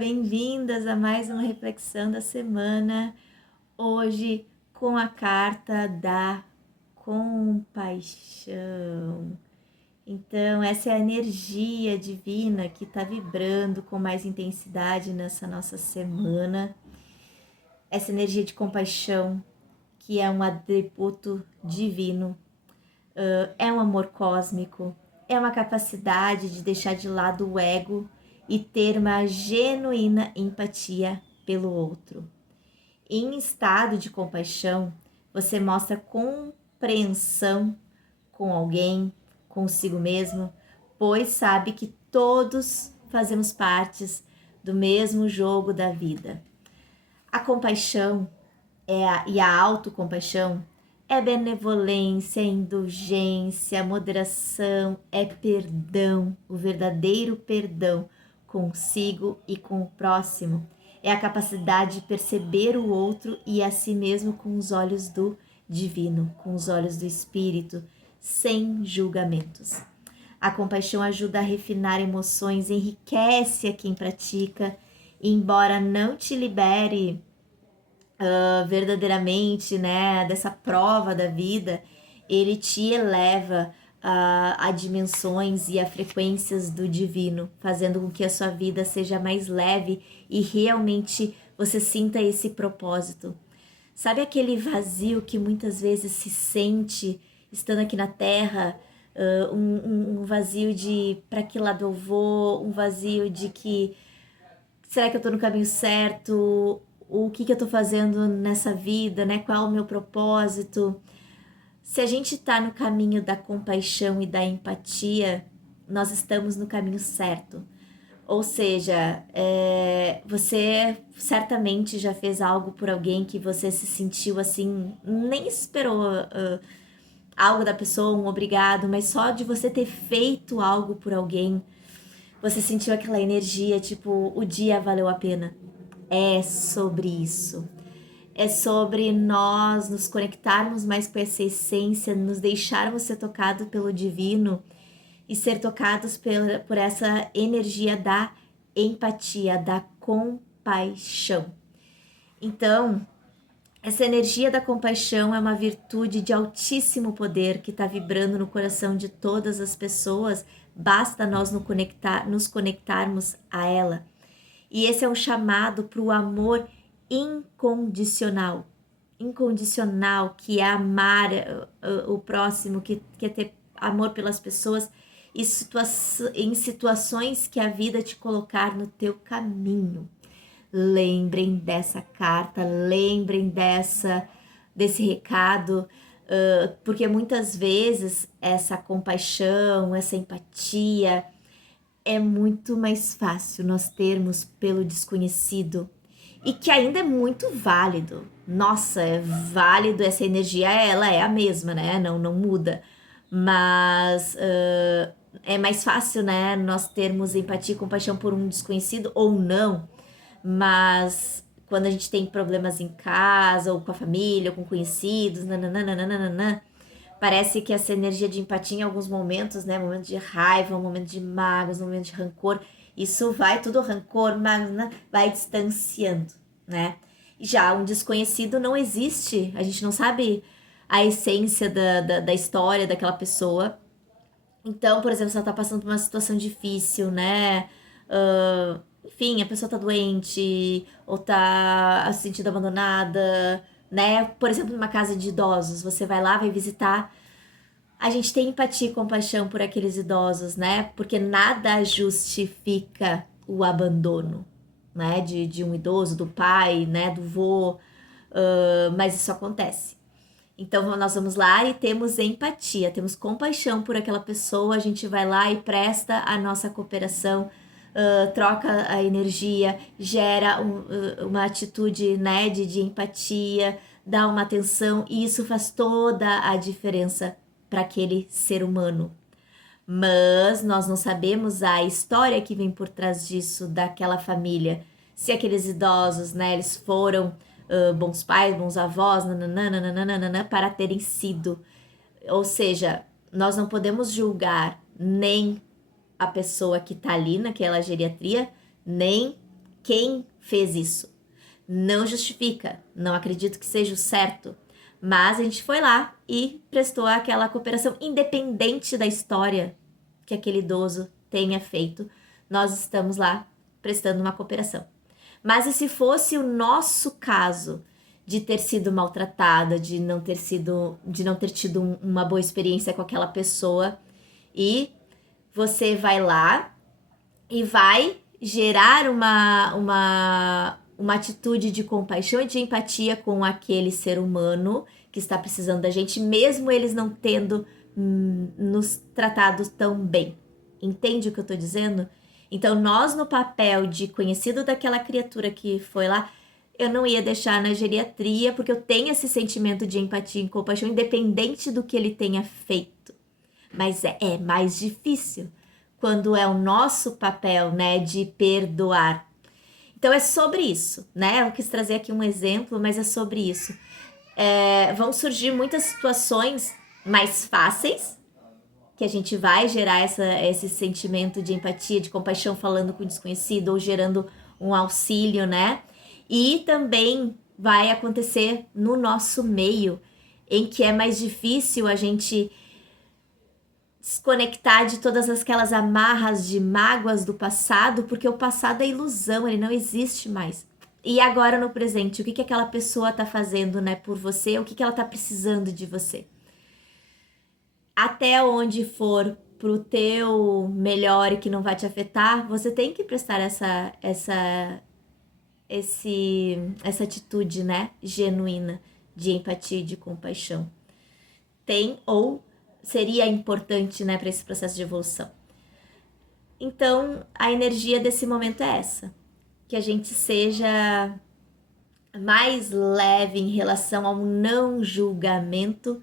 bem-vindas a mais uma reflexão da semana. Hoje com a carta da compaixão. Então, essa é a energia divina que está vibrando com mais intensidade nessa nossa semana. Essa energia de compaixão, que é um atributo divino, é um amor cósmico, é uma capacidade de deixar de lado o ego e ter uma genuína empatia pelo outro. Em estado de compaixão, você mostra compreensão com alguém, consigo mesmo, pois sabe que todos fazemos partes do mesmo jogo da vida. A compaixão e a autocompaixão é benevolência, é indulgência, moderação, é perdão, o verdadeiro perdão consigo e com o próximo. É a capacidade de perceber o outro e a si mesmo com os olhos do divino, com os olhos do espírito, sem julgamentos. A compaixão ajuda a refinar emoções, enriquece a quem pratica, e embora não te libere verdadeiramente, né, dessa prova da vida, ele te eleva a dimensões e a frequências do divino, fazendo com que a sua vida seja mais leve e realmente você sinta esse propósito. Sabe aquele vazio que muitas vezes se sente estando aqui na Terra? Um vazio de para que lado eu vou, um vazio de que será que eu tô no caminho certo? O que eu tô fazendo nessa vida, né? Qual é o meu propósito? Se a gente tá no caminho da compaixão e da empatia, nós estamos no caminho certo. Ou seja, você certamente já fez algo por alguém que você se sentiu assim, nem esperou algo da pessoa, um obrigado, mas só de você ter feito algo por alguém, você sentiu aquela energia, tipo, o dia valeu a pena. É sobre isso. É sobre nós nos conectarmos mais com essa essência, nos deixarmos ser tocados pelo divino e ser tocados por essa energia da empatia, da compaixão. Então, essa energia da compaixão é uma virtude de altíssimo poder que está vibrando no coração de todas as pessoas, basta nós nos conectarmos a ela. E esse é um chamado para o amor incondicional. Incondicional, que é amar o próximo, que é ter amor pelas pessoas em situações que a vida te colocar no teu caminho. Lembrem dessa carta, lembrem desse recado, porque muitas vezes essa compaixão, essa empatia, é muito mais fácil nós termos pelo desconhecido e que ainda é muito válido. Nossa, é válido, essa energia, ela é a mesma, né? Não muda. Mas é mais fácil, né? Nós termos empatia e compaixão por um desconhecido ou não. Mas quando a gente tem problemas em casa, ou com a família, ou com conhecidos, nananana, parece que essa energia de empatia em alguns momentos, né? Momento de raiva, um momento de mágoas, um momento de rancor, isso vai tudo rancor, mágoa, vai distanciando, né? Já um desconhecido não existe, a gente não sabe a essência da história daquela pessoa. Então, por exemplo, se ela tá passando por uma situação difícil, né? Enfim, a pessoa tá doente ou tá se sentindo abandonada, né? Por exemplo, numa casa de idosos, você vai lá, vai visitar. A gente tem empatia e compaixão por aqueles idosos, né? Porque nada justifica o abandono, né? De um idoso, do pai, né? Do vô, mas isso acontece. Então nós vamos lá e temos empatia, temos compaixão por aquela pessoa, a gente vai lá e presta a nossa cooperação, troca a energia, gera uma atitude, né, de empatia, dá uma atenção, e isso faz toda a diferença para aquele ser humano. Mas nós não sabemos a história que vem por trás disso, daquela família. Se aqueles idosos, né, eles foram bons pais, bons avós, nananana, para terem sido. Ou seja, nós não podemos julgar nem a pessoa que está ali naquela geriatria, nem quem fez isso. Não justifica, não acredito que seja o certo, mas a gente foi lá e prestou aquela cooperação, independente da história que aquele idoso tenha feito. Nós estamos lá prestando uma cooperação. Mas e se fosse o nosso caso de ter sido maltratada, de não ter tido uma boa experiência com aquela pessoa, e você vai lá e vai gerar uma atitude de compaixão e de empatia com aquele ser humano que está precisando da gente, mesmo eles não tendo nos tratado tão bem. Entende o que eu tô dizendo? Então, nós no papel de conhecido daquela criatura que foi lá, eu não ia deixar na geriatria, porque eu tenho esse sentimento de empatia e compaixão, independente do que ele tenha feito. Mas é mais difícil quando é o nosso papel, né, de perdoar. Então, é sobre isso, né? Eu quis trazer aqui um exemplo, mas é sobre isso. Vão surgir muitas situações mais fáceis, que a gente vai gerar esse sentimento de empatia, de compaixão falando com o desconhecido ou gerando um auxílio, né? E também vai acontecer no nosso meio, em que é mais difícil a gente desconectar de todas aquelas amarras de mágoas do passado, porque o passado é ilusão, ele não existe mais. E agora no presente, o que aquela pessoa tá fazendo, né, por você, o que ela tá precisando de você. Até onde for pro teu melhor e que não vai te afetar, você tem que prestar essa atitude, né, genuína de empatia e de compaixão. Ou seria importante, né, para esse processo de evolução. Então, a energia desse momento é essa, que a gente seja mais leve em relação ao não julgamento,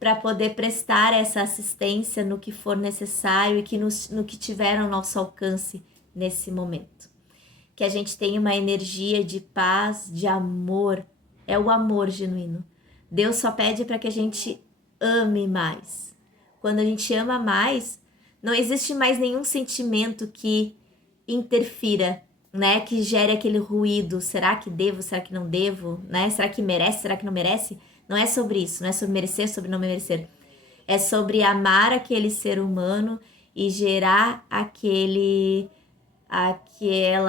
para poder prestar essa assistência no que for necessário e no que tiver ao nosso alcance nesse momento. Que a gente tenha uma energia de paz, de amor, é o amor genuíno. Deus só pede para que a gente ame mais. Quando a gente ama mais, não existe mais nenhum sentimento que interfira, né? Que gere aquele ruído. Será que devo? Será que não devo? Né? Será que merece? Será que não merece? Não é sobre isso, não é sobre merecer, sobre não merecer. É sobre amar aquele ser humano e gerar aquela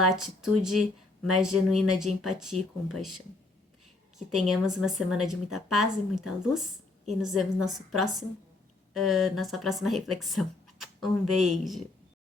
atitude mais genuína de empatia e compaixão. Que tenhamos uma semana de muita paz e muita luz e nos vemos no nossa próxima reflexão. Um beijo!